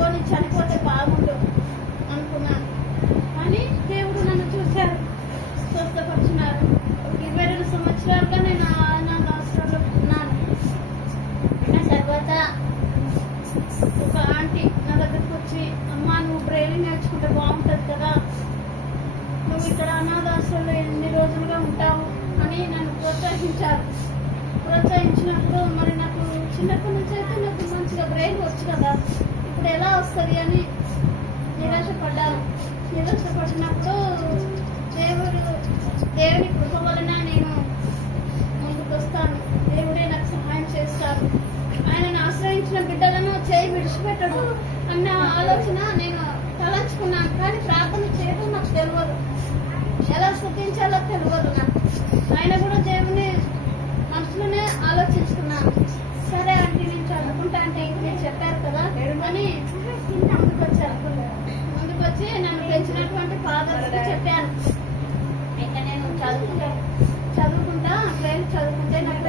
అనుకోని చనిపోతే బాగుండు అనుకున్నాను. కానీ దేవుడు నన్ను చూశారు, స్వస్థపరిచినారు. 22 సంవత్సరాలుగా నేను అనాథ ఆశ్రమంలో ఉన్నాను. ఆ తర్వాత ఒక ఆంటీ నా దగ్గరకు వచ్చి, అమ్మా నువ్వు బ్రెయిలింగ్ నేర్చుకుంటే బాగుంటుంది కదా, నువ్వు ఇక్కడ అనాథాశ్రమంలో ఎన్ని రోజులుగా ఉంటావు అని నన్ను ప్రోత్సహించారు. ప్రోత్సహించినప్పుడు మరి నాకు చిన్నప్పటి నుంచి అయితే నాకు మంచిగా బ్రెయిన్ వచ్చు కదా, ఇప్పుడు ఎలా వస్తుంది అని నిరాశపడ్డాను. నిరాశపడినప్పుడు దేవుని కృప వలన నేను ముందుకు వస్తాను. దేవుడే నాకు సహాయం చేస్తాడు. ఆయనను ఆశ్రయించిన బిడ్డలను చేయి విడిచిపెట్టడు అన్న ఆలోచన నేను తలంచుకున్నాను. కానీ ప్రార్థన చేయడం నాకు తెలియదు, ఎలా స్తుతించాలో తెలియదు నాకు. ఆయన కూడా దేవుని మనసులోనే ఆలోచిస్తున్నాను. సరే అంటే నేను చదువుకుంటా అంటే ఇంక నేను చెప్పారు కదా అని ముందుకు వచ్చి నన్ను పెంచినటువంటి ఫాదర్స్ చెప్పాను. ఇంకా నేను చదువుకుంటా ట్రైన్ చదువుకుంటే నాకు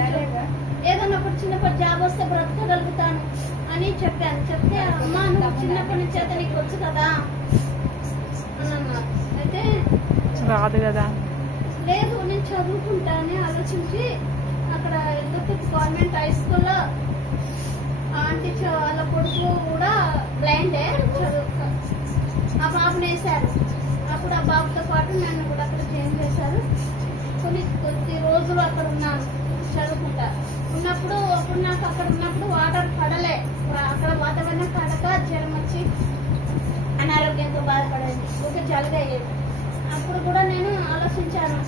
ఏదన్నా ఒక చిన్నప్పటి జాబ్ వస్తే బ్రతకగలుగుతాను అని చెప్పాను. చెప్తే అమ్మా నువ్వు చిన్నప్పటి నుంచి అయితే నీకు వచ్చు కదా అని అన్నారు. అయితే రాదు కదా, లేదు నేను చదువుకుంటా అని ఆలోచించి అక్కడ గవర్నమెంట్ హై స్కూల్లో ఆంటీ వాళ్ళ కొడుకు కూడా బ్లైండే, చదువు ఆ బాబుని వేశారు. అప్పుడు ఆ బాబుతో పాటు నన్ను కూడా అక్కడ చేంజ్ చేశారు. కొద్ది రోజులు అక్కడ ఉన్నాను చదువుకుంటా ఉన్నప్పుడు. అప్పుడు నాకు అక్కడ ఉన్నప్పుడు వాటర్ పడలే, అక్కడ వాతావరణం పడక జ్వరం వచ్చి అనారోగ్యంతో బాధపడేది, ఒక జలుబు అయ్యేది. అప్పుడు కూడా నేను ఆలోచించాను,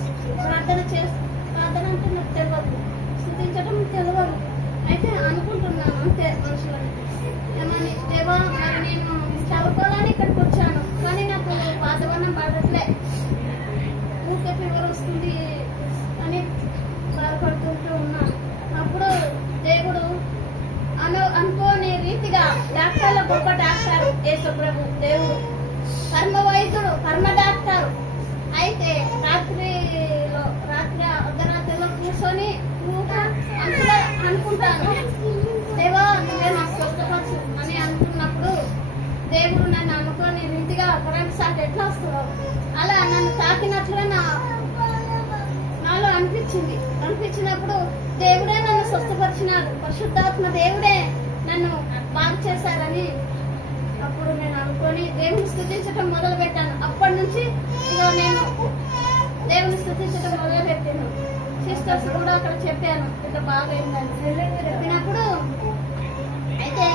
ప్రార్థన అంటే నాకు తెలియదు, స్థుతించడం తెలియదు. అయితే అనుకుంటున్నాను అంతే మనుషులని ఏమని, దేవా మరి నేను చదువుకోవాలని ఇక్కడికి వచ్చాను కానీ నాకు వాతావరణం పడట్లే, ఊకే ఫీవర్ వస్తుంది అని బాధపడుతుంటూ ఉన్నాను. అప్పుడు దేవుడు అనుకోని రీతిగా డాక్టర్ల గొప్ప డాక్టర్ యేసు ప్రభు దేవుడు, కర్మ వైద్యుడు, కర్మ డాక్టర్. అయితే రాత్రి అర్ధరాత్రిలో కూర్చొని అందులో అనుకుంటాను, దేవా నువ్వే నాకు స్వస్థపరచు అని అనుకున్నప్పుడు దేవుడు నన్ను అనుకోని రీతిగా కరెంట్ షాక్ ఎట్లా వస్తుందో అలా నన్ను తాకినట్లుగా నాలో అనిపించినప్పుడు దేవుడే నన్ను స్వస్థపరిచినాడు, పరిశుద్ధాత్మ దేవుడే నన్ను బాగు చేశారని అప్పుడు నేను అనుకొని దేవుని స్థుతించడం మొదలు పెట్టాను. అప్పటి నుంచి ఇక నేను దేవుని స్థుతించడం మొదలు పెట్టాను. సిస్టర్స్ కూడా అక్కడ చెప్పాను ఇట్లా బాగైందని చెప్పినప్పుడు. అయితే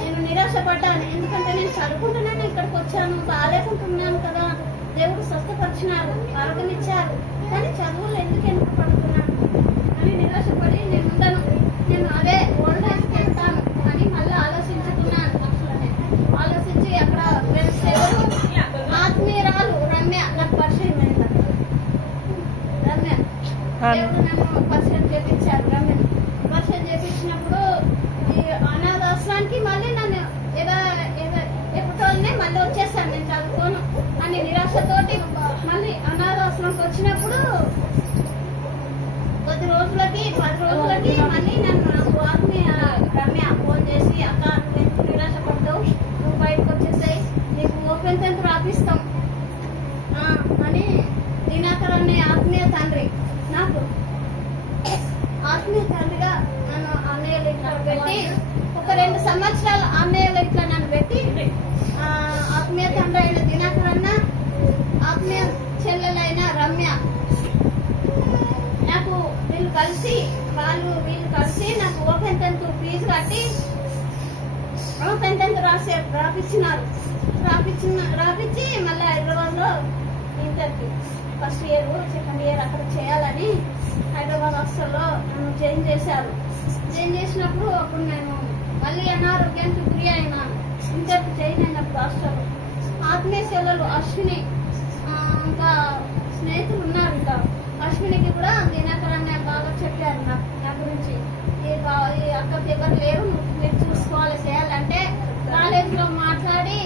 నేను నిరాశపడ్డాను, ఎందుకంటే నేను చదువుకుంటున్నాను, ఇక్కడికి వచ్చాను, బాగాలేకుంటున్నాను కదా, దేవుడు స్వస్థపరిచినారు, ఆరోగ్యం ఇచ్చారు, కానీ చదువులు ఎందుకు పడుతున్నాను అని నిరాశపడి నేను అదే ఓల్డ్ ఏజ్కి వెళ్తాను అని మళ్ళీ ఆలోచించుకున్నాను. మనసులోనే ఆలోచించి అక్కడ ఆత్మీయురాలు రమ్య నాకు పరిచయం అయింది. రమ్య దేవుడు నన్ను పరిచయం చేపించారు. రమ్యను పరిచయం చేపించినప్పుడు ఈ అనాథాశ్రమానికి మళ్ళీ నన్ను ఎప్పుడోనే మళ్ళీ వచ్చేసాను, నేను చదువుకోను అని నిరాశతోటి మళ్ళీ అనాథాశ్రమంకి వచ్చినప్పుడు 10 రోజులకి మళ్ళీ నాకు ఆత్మీయ రమ్య ఫోన్ చేసి, అక్క నువ్వు ఎందుకు నిరాశపడ్డావు, నువ్వు బయటకు వచ్చేసాయి, నీకు ఓపెన్ టెన్త్ రాపిస్తాం అని దినాకర్ అనే ఆత్మీయ తండ్రి, నాకు ఆత్మీయ తండ్రిగా నన్ను అన్నయ్యలు ఇట్లా పెట్టి ఒక 2 సంవత్సరాలు అన్నయ్యలు ఇట్లా నన్ను పెట్టి, ఆత్మీయ తండ్రి అయిన దినాకర్ అన్న, ఆత్మీయ చెల్లెలైన రమ్య నాకు వీళ్ళు కలిసి నాకు ఓపెన్ టెన్త్ ఫీజు కట్టి ఓపెన్ టెన్త్ రాపిచ్చి మళ్ళీ హైదరాబాద్ లో ఇంటర్కి ఫస్ట్ ఇయర్ సెకండ్ ఇయర్ అక్కడ చేయాలని హైదరాబాద్ హాస్టల్లో నన్ను జాయిన్ చేశారు. జాయిన్ చేసినప్పుడు అప్పుడు నేను మళ్ళీ అనారోగ్యానికి గురి అయినాను. ఇంటర్కి జాయిన్ అయినప్పుడు హాస్టల్లో ఆత్మీయ సెలవులు అశ్విని ఇంకా స్నేహితులు ఉన్నారు. ఇంకా అశ్వినికి కూడా దినాకర్ అన్న బాగా చెప్పారు నా గురించి, ఈ అక్కకి ఎవరు లేరు, మీరు చూసుకోవాలి చేయాలంటే కాలేజీలో మాట్లాడి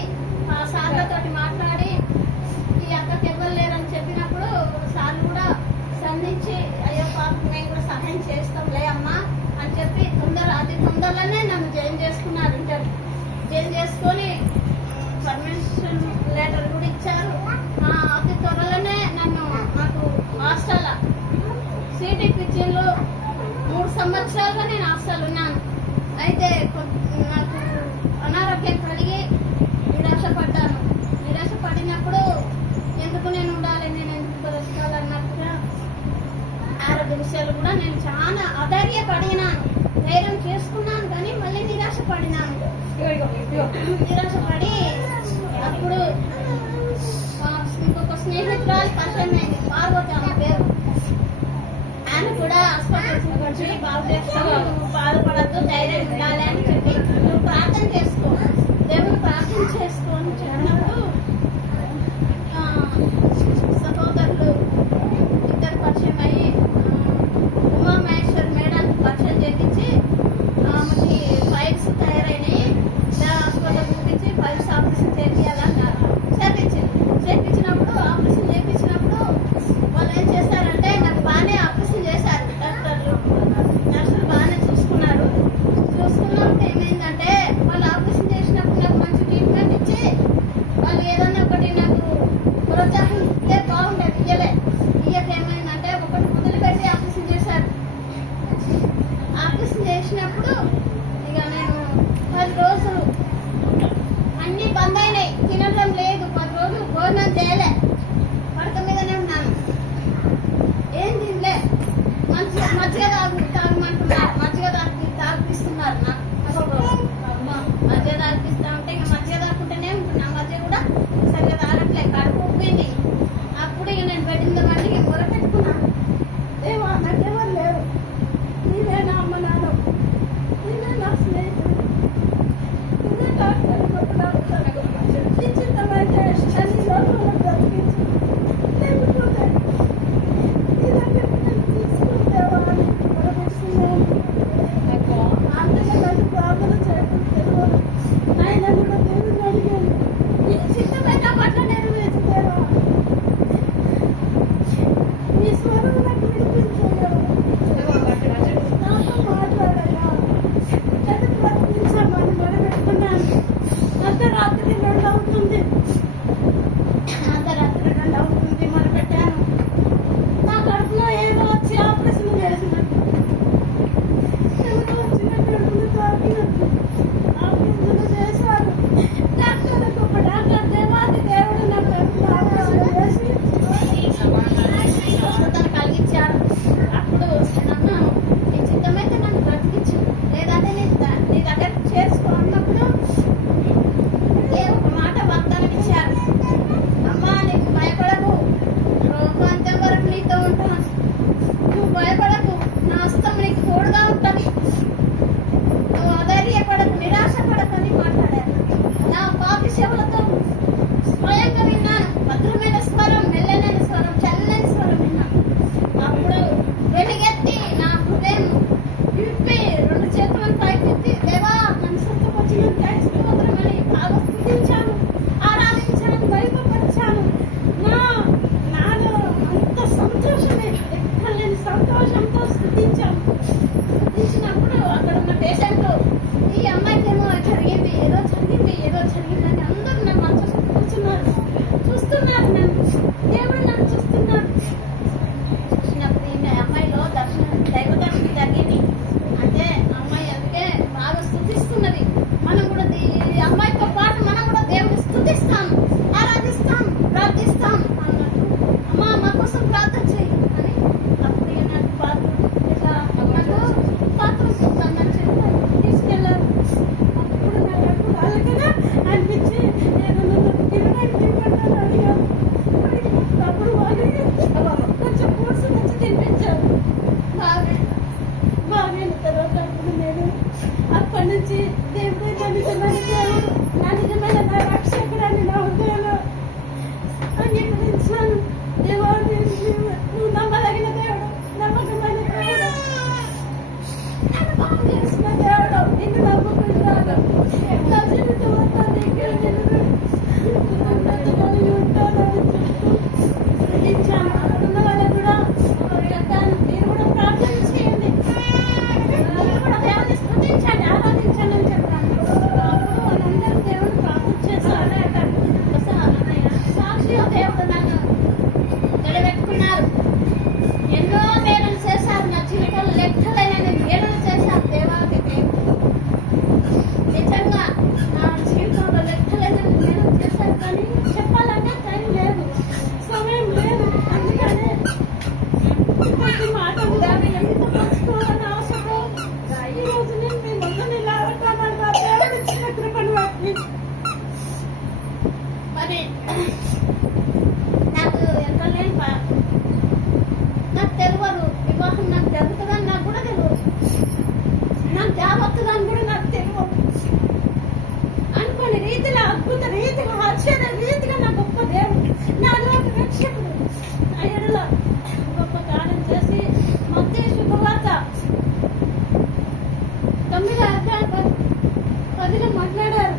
సార్లతో మాట్లాడి ఈ అక్కకి ఎవరు లేరని చెప్పినప్పుడు సార్లు కూడా సంధించి, అయ్యో పాప మేము కూడా సహాయం చేస్తాంలే అమ్మా అని చెప్పి అతి తొందరలోనే నన్ను జాయిన్ చేసుకున్నారు. ఇంటర్ జాయిన్ చేసుకొని రికమెండేషన్ లెటర్ కూడా ఇచ్చారు. అతి త్వరలోనే నాకు హాస్టల్ సీట్ ఇప్పించిండ్రు. 3 సంవత్సరాలుగా నేను హాస్టల్ ఉన్నాను. అయితే నాకు అనారోగ్యం కలిగి నిరాశ పడినప్పుడు ఎందుకు నేను ఉండాలి, నేను ఎందుకు బ్రతకాలన్నట్టుగా ఆరోగ్య విషయాలు కూడా నేను చాలా అధైర్యపడినాను. ధైర్యం చేసుకున్నాను కానీ మళ్ళీ నిరాశపడి అప్పుడు ఇంకొక స్నేహితురాలు పరిచయం అయింది, పార్వతి ఆమె పేరు. ఆమె కూడా హాస్పిటల్ వచ్చి బాగు చేస్తావు, బాధపడద్దు, ధైర్యం ఉండాలి అని చెప్పి నువ్వు ప్రార్థన చేసుకో, దేవుని ప్రార్థన చేసుకో అని చెప్పినప్పుడు సహోదరులు ఇద్దరు పరిచయం అయ్యి ఉమామహేశ్వర్ మేడానికి పరిచయం చేయించి ఆమెకి ఫైల్స్ తయారైనాయి. హాస్పిటల్ చూపించి ఫైల్స్ ఆపరేషన్ చేయించాలన్నారు. చేయించినప్పుడు ఆపరేషన్ చేయించినప్పుడు వాళ్ళు ఏం చేశారంటే నాకు బాగానే ఆపరేషన్ చేశారు. నర్సులు బాగానే చూసుకున్నారు. చూసుకున్నప్పుడు ఏమైందంటే వాళ్ళు ఆపరేషన్ చేసినప్పుడు నాకు మంచి ట్రీట్మెంట్ ఇచ్చి వాళ్ళు ఏదన్నా ఒకటి నాకు ప్రోత్సాహం ఇస్తే బాగుండేది. ఇయ్యక ఏమైందంటే ఒకటి మొదలుపెట్టి ఆపరేషన్ చేశారు. ఆపరేషన్ చేసినప్పుడు ఇక నేను 10 రోజులు అన్ని బంద్ అయినాయి, తినడం లేదు. 10 రోజులు భోజనం చేయలే, పడక మీదనే ఉన్నాను, ఏం తినలే. మజ్జిగ తాగమంటున్నారు, మజ్జిగ తాగిపిస్తున్నారు నాకు. మజ్జిగ తాగిపిస్తా ఉంటే ఇంకా మజ్జిగ తాగుకుంటూనే ఉంటున్నా. మజ్జిగ కూడా సరిగ్గా తాగట్లే, కడుపు ఉబ్బింది. అప్పుడు ఇక నేను పెట్టింది మళ్ళీ మొదలుపెట్టుకున్నాను, ఏమో నాకెవరు లేరు, నీవే నా అమ్మ నాన్న, నీవే నా స్నేహితుడు, ఇదే డాక్టర్ నిశ్చితమైతే అన్ని లోపల బ్రతికించు, లేకపోతే నీ దగ్గరికి నేను తీసుకుంటావా అని మొదలుపెట్టుకున్నాను. అందుకే నాకు ప్రార్థన చేయడం తెలియదు. ఆయన కూడా దేవుని అడిగాను, నీ చిత్తమైన పట్ల నెరవేర్చుతావా, నీ స్వరం నాకు వినిపించలేదు, నాతో మాట్లాడగా నన్ను బ్రతికించమని మొదలుపెట్టుకున్నాను. అర్ధరాత్రి 2 అవుతుంది, మొదలుపెట్టాను. నా కడుపులో ఏదో వచ్చి ఆపరేషన్ చేసినట్టు, ఏదో వచ్చిన కడుపును తాకినట్టు ఆపరేషన్ చేశారు. డాక్టర్ గొప్ప డాక్టర్, దేవాది దేవుడు నా కడుపులో ఆపరేషన్ చేసి స్వస్థతను కలిగించారు. అప్పుడు అన్నాను, నీ చిత్తమైతే నన్ను బ్రతికించు, లేదంటే నీ దగ్గర చేసుకో అన్నప్పుడు ఒక మాట వాగ్దానం ఇచ్చారు, అమ్మా నీకు భయపడకు, రోగాంతం వరకు నీతో ఉంటాను, నువ్వు భయపడకు, నా హస్తం నీకు తోడుగా ఉంటది, నువ్వు అధైర్యపడకు, నిరాశ పడకని మాట్లాడారు. నా పాపి చెవులతో స్వయంగా విన్నాను. భద్రమైన స్వరం, మెల్లైన స్వరం, చల్లని స్వరం విన్నాను. అప్పుడు వెలుగెత్తి నా హృదయం విప్పి 2 చేతులను పైకెత్తి, దేవా నన్ను సొంతపరిచిన స్తోత్రమని బాగా స్తుతించాను, ఆరాధించాను, మహిమపరిచాను. నాలో అంత సంతోషమే, ఎక్కలేని సంతోషంతో స్తుతించినప్పుడు అక్కడ ఉన్న పేషెంట్, ఈ అమ్మాయికేమో జరిగింది, ఏదో జరిగిందని అందరూ నా మంచం కూర్చున్నారు, చూస్తున్నారు, నన్ను దేవుడు నన్ను చూస్తున్నాడు. చూసినప్పుడు ఈ అమ్మాయిలో దైవ దర్శనం జరిగింది. అంటే అమ్మాయి అందుకే బాగా స్తుతిస్తున్నది. మనం కూడా ఈ అమ్మాయితో పాటు మనం కూడా దేవుని స్తుతిస్తాం, ఆరాధిస్తాం, ప్రార్థిస్తాం అన్నట్టు. అమ్మా మా కోసం ప్రార్థన చేయి అని. అప్పుడు నాకు పాత్ర తీసుకెళ్లారు. అప్పుడు నాకు వాళ్ళకైనా అనిపించి నేను తినడానికి తినబడ్డాను అడిగాను. అప్పుడు వాళ్ళు కొంచెం కోర్సు వచ్చి తినిపించారు. బాగా తర్వాత అప్పుడు నేను అప్పటి నుంచి దేవుడు నా నిజమైన దేవుడు, నా నిజమైన నా రక్షకుడని నా హృదయంలో అంగీకరించాను. దేవాన్ని నువ్వు నమ్మదగిన దేవుడు, నమ్మకమైన దేవుడు, నన్ను బాగు చేసిన దేవుడు, నిన్ను నమ్ముకుంటాను. నా జీవితం అంతా నీకే నిలబడి రీతిలో అద్భుత రీతిగా ఆశ్చర్య రీతిగా నా గొప్ప దేవుడు నాలో రక్షకుడు నా ఎడలో గొప్ప కార్యం చేసి మత్తయి శుభవార్త 9:10 మాట్లాడారు.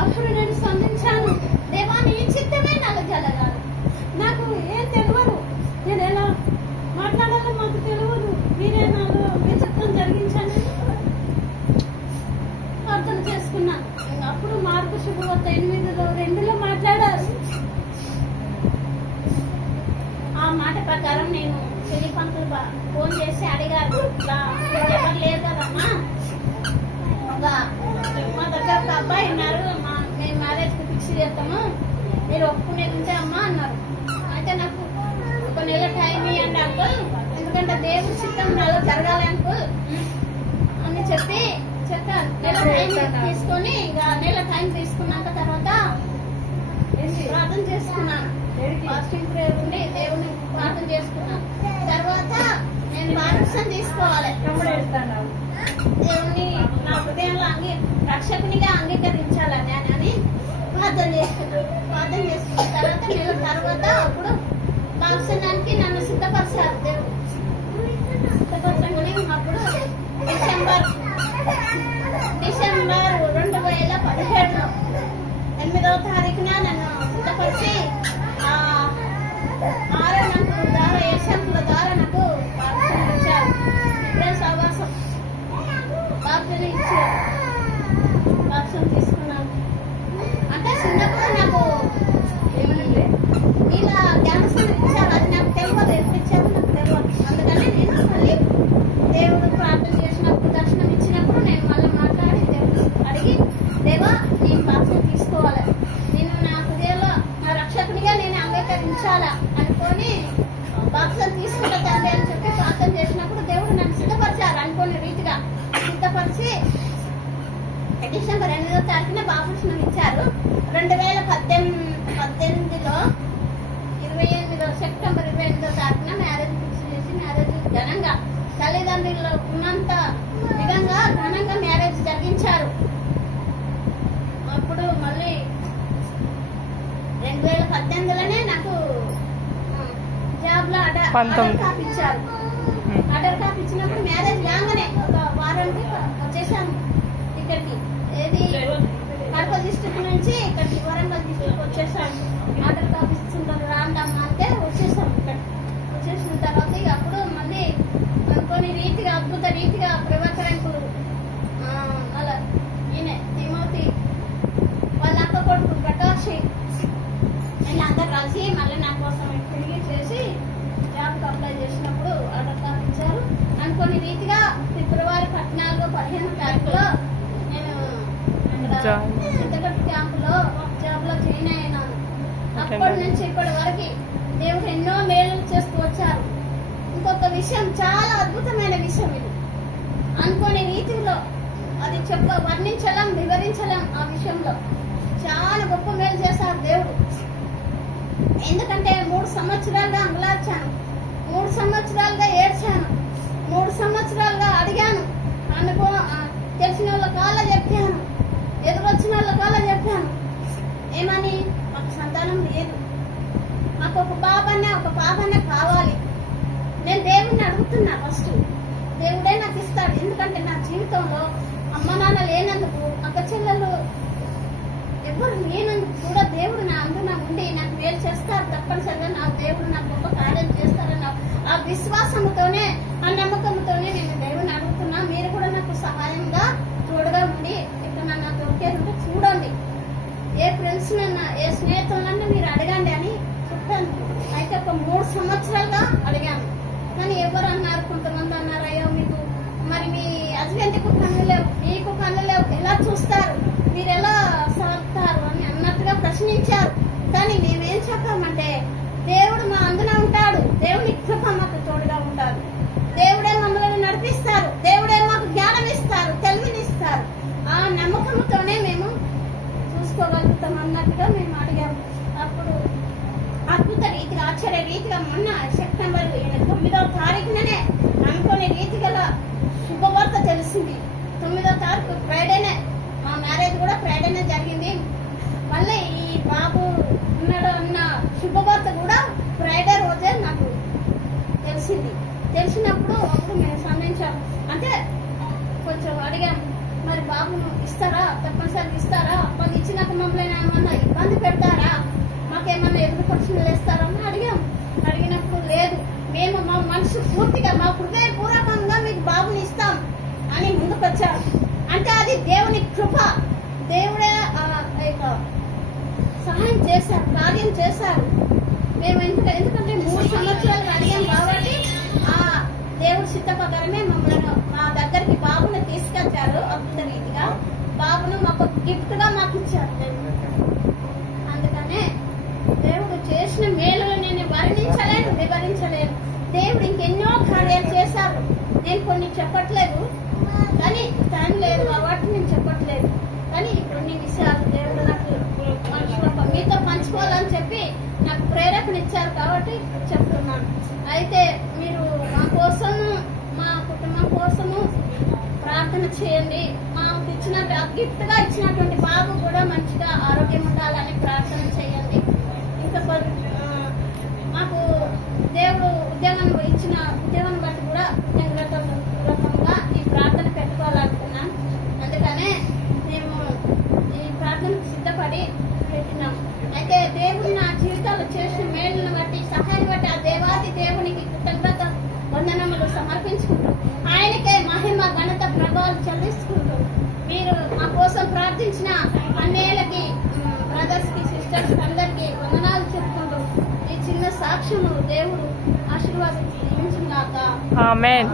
అప్పుడు నేను స్పందించాను, దేవా నీ చిత్తమే నాలో జరగాలి. నాకు ఏం తెలియదు, నేను ఎలా మాట్లాడాలో మాకు తెలియదు, మీరే నాలో మీ చిత్తం జరిగించండి ప్రార్థన చేసుకున్నాను. అప్పుడు మార్కు శుభవార్త 8:2 మాట్లాడారు. ఆ మాట ప్రకారం నేను ఫిలిప్ అంకుల్ ఫోన్ చేసి అడిగారు, ఎవరు లేరు కదమ్మా, మా దగ్గర ఒక అబ్బాయి ఉన్నారు, మేము మ్యారేజ్ కి ఫిక్స్ చేస్తాము, మీరు ఒప్పుకునేది ఉంటే అమ్మా అన్నారు. అయితే నాకు ఒక నెల టైం ఇవ్వండి అంకుల్, ఎందుకంటే దేవుడి చిత్తం నాలో జరగాలి అంకుల్ అని చెప్పాను. నెల టైం తీసుకొని నెల టైం తీసుకున్నాక తర్వాత ప్రార్థన చేసుకున్నాను. ఫాస్టింగ్ ప్రేయర్ ఉండి దేవుని ప్రార్థన చేసుకున్నాను. తర్వాత నేను బాప్టిజం తీసుకోవాలి, దేవుని నా హృదయంలో రక్షకునిగా అంగీకరించాలని అని ప్రార్థన చేసుకున్నాను. ప్రార్థన చేసుకున్న తర్వాత నెల తర్వాత అప్పుడు బాప్టిజానికి నన్ను సిద్ధపరిచారు దేవుడు. సిద్ధపరచగానే అప్పుడు డిసెంబర్ 2017 8వ తారీఖున నన్ను సిద్ధపరిచి ఏసంకుల ద్వారా నాకు బాప్టిజం ఇచ్చారు. ఇప్పుడే సహవాసం బాప్టిజం ఇచ్చారు, బాప్టిజం తీసుకున్నాను. అంటే చిన్నప్పుడు నాకు ఇలా జ్ఞానస్నానం ఇచ్చారు, అది నాకు తెలియదు, ఎప్పుడు ఇచ్చారు నాకు తెలియదు. అందుకని నేను మళ్ళీ దేవుడు ప్రార్థన చేసినప్పుడు దర్శనం ఇచ్చినప్పుడు నేను మళ్ళీ మాట్లాడి దేవుడు అడిగి, దేవా నేను బాప్టిజం తీసుకోవాలి, నేను నా హృదయంలో నా రక్షకునిగా నేను అంగీకరించాలా అనుకొని బాప్టిజం తీసుకుంటా తండ్రి అని చెప్పి ప్రార్థన చేసినప్పుడు దేవుడు నన్ను సిద్ధపరిచారు. అనుకోని రీతిగా సిద్ధపరిచి డిసెంబర్ 8వ తారీఖున బాప్టిజం ఇచ్చారు. 2018లో సెప్టెంబర్ 28వ తారీఖున మ్యారేజ్ ఫిక్స్ చేసి మ్యారేజ్ ఘనంగా తల్లిదండ్రుల్లో ఉన్నంత విధంగా ఘనంగా మ్యారేజ్ జరిగించారు. అప్పుడు మళ్ళీ 2018లోనే నాకు జాబ్ లో ఆర్డర్ కాపీ ఇచ్చారు. ఆర్డర్ కాపీ ఇచ్చినప్పుడు మ్యారేజ్ లాగానే ఒక వారానికి వచ్చేసాను ఇక్కడికి. ఏది కడప డిస్ట్రిక్ట్ నుంచి ఇక్కడికి వరంగల్ డిస్ట్రిక్ట్ వచ్చేసాను. ఆర్డర్ కాపీ ఇస్తుంటారు రాండమ్మ అంటే వచ్చేసాను. ఇక్కడ వచ్చేసిన తర్వాత అప్పుడు మళ్ళీ అనుకోని రీతిగా అద్భుత రీతిగా ప్రవచనకులు అలా ఈయన తిమోతి వాళ్ళ అక్క కొడుకు ప్రకాష్ వీళ్ళందరూ కలిసి మళ్ళీ నా కోసం తిరిగి చేసి జాబ్కి అప్లై చేసినప్పుడు ఆర్డర్ కాపీ ఇచ్చారు. అనుకోని రీతిగా ఫిబ్రవరి 14-15 తారీఖులో నేను సిద్ధగట్టు క్యాంపులో జాబ్ లో జాయిన్ అయినాను. అప్పటి నుంచి ఇప్పటి వరకు దేవుడు ఎన్నో మేలు చేస్తూ వచ్చారు. ఇంకొక విషయం, చాలా అద్భుతమైన విషయం ఇది. అనుకోని రీతిలో అది వర్ణించలేం, వివరించలేం. ఆ విషయంలో చాలా గొప్ప మేలు చేశారు దేవుడు. ఎందుకంటే 3 సంవత్సరాలుగా అంగలార్చాను, 3 సంవత్సరాలుగా ఏడ్చాను, 3 సంవత్సరాలుగా అడిగాను, తెలిసిన వాళ్ళ కాళ్ళ చెప్పాను, ఎదురొచ్చిన వాళ్ళ కాళ్ళ చెప్పాను. ఏమని? మాకు సంతానం లేదు, మాకు ఒక పాపనే కావాలి. నేను దేవుడిని అడుగుతున్నా. ఫస్ట్ దేవుడే నాకు ఇస్తాడు. ఎందుకంటే నా జీవితంలో అమ్మ నాన్న లేనందుకు, అక్క చెల్లెలు ఎవరు లేనందుకు కూడా దేవుడు నా అందున ఉండి నాకు మేలు చేస్తారు. తప్పనిసరిగా నా దేవుడు నాకు గొప్ప కార్యం చేస్తారన్న ఆ విశ్వాసంతోనే, ఆ నమ్మకంతోనే నేను దేవుడిని అడుగుతున్నా. మీరు కూడా నాకు సహాయంగా తోడుగా ఉండి ఇక్కడ నన్ను దొరికేది చూడండి, ఏ ఫ్రెండ్స్ నన్నా ఏ స్నేహితులన్నా మీరు అడగండి అని చెప్పాను. అయితే ఒక 3 సంవత్సరాలుగా అడిగాను. కానీ ఎవరు అన్నారు, కొంతమంది అన్నారు, అయ్యో మీకు మరి మీ హస్బెండ్ కు కన్ను లేవు, మీకు కన్ను లేవు, ఎలా చూస్తారు, మీరు ఎలా సాగుతారు అని అన్నట్టుగా ప్రశ్నించారు. కానీ మేమేం చెప్పామంటే దేవుడు మా అందున ఉంటాడు, దేవుని కృప మాకు తోడుగా ఉంటాడు, దేవుడే మమ్మల్ని నడిపిస్తారు, దేవుడే మాకు జ్ఞానం ఇస్తారు, తెలివినిస్తారు. ఆ నమ్మకంతోనే మేము చూసుకోగలుగుతాం అన్నట్టుగా మేము అడిగాము. అప్పుడు అద్భుత రీతిగా, ఆశ్చర్య రీతిగా మొన్న సెప్టెంబర్ 9వ తారీఖుననే అనుకోని రీతిగా శుభవార్త తెలిసింది. 9వ తారీఖు ఫ్రైడేనే మా అంటే కొంచెం అడిగాం, మరి బాబును ఇస్తారా, తప్పనిసరిగా ఇస్తారా, వాళ్ళు ఇచ్చినాక మమ్మల్ని ఏమన్నా ఇబ్బంది పెడతారా, మాకేమన్నా ఎదురు పరీక్షలు వేస్తారా అని అడిగాం. అడిగినప్పుడు లేదు, మేము మా మనసు పూర్తిగా మా హృదయపూర్వకంగా మీకు బాబుని ఇస్తాం అని ముందుకొచ్చారు. అంటే అది దేవుని కృప, దేవుడే సహాయం చేశారు, కార్యం చేశారు. మేము ఎందుకంటే 3 సంవత్సరాలు అడిగాం కాబట్టి ఆ దేవుడి చిత్త ప్రకారమే మమ్మల్ని మా దగ్గరికి బాబుని తీసుకొచ్చారు. అద్భుత రీతిగా బాబును మాకు గిఫ్ట్ గా మాకు ఇచ్చారు. అందుకనే దేవుడు చేసిన మేలులు నేను వర్ణించలేను, వివరించలేను. దేవుడు ఇంకెన్నో కార్యాలు చేశారు. నేను కొన్ని చెప్పట్లేదు, కానీ టైం లేదు కాబట్టి నేను చెప్పట్లేదు. కానీ కొన్ని విషయాలు దేవుడు నాకు మీతో పంచుకోవాలని చెప్పి నాకు ప్రేరేపణ ఇచ్చారు కాబట్టి చెప్తున్నాను. అయితే మీరు మా కోసము, మా కుటుంబం కోసము ప్రార్థన చేయండి. మాకు ఇచ్చిన గిఫ్ట్ గా ఇచ్చినటువంటి బాబు కూడా మంచిగా ఆరోగ్యం ఉండాలని ప్రార్థన చేయండి. ఇంకా మాకు దేవుడు ఉద్యోగాన్ని ఇచ్చిన ఉద్యోగాన్ని బట్టి కూడా రకంగా ఈ ప్రార్థన పెట్టుకోవాలనుకున్నాను. అందుకనే మేము ఈ ప్రార్థనకు సిద్ధపడి పెట్టినాం. అయితే దేవుడు నా జీవితాలు చేసిన మేలును బట్టి, సహాయం బట్టి ఆ దేవాది దేవునికి కృతజ్ఞత వందనములు సమర్పించుకుంటాం. ఆయనకే మహిమ, ఘనత, ప్రభావాలు చెల్లించుకుంటూ మీరు మా కోసం ప్రార్థించిన అన్నేళ్ళకి, బ్రదర్స్ కి, సిస్టర్స్ అందరికి వందనాలు చెప్పుకుంటూ ఈ చిన్న సాక్ష్యము దేవుడు ఆశీర్వాదం. ఆమేన్.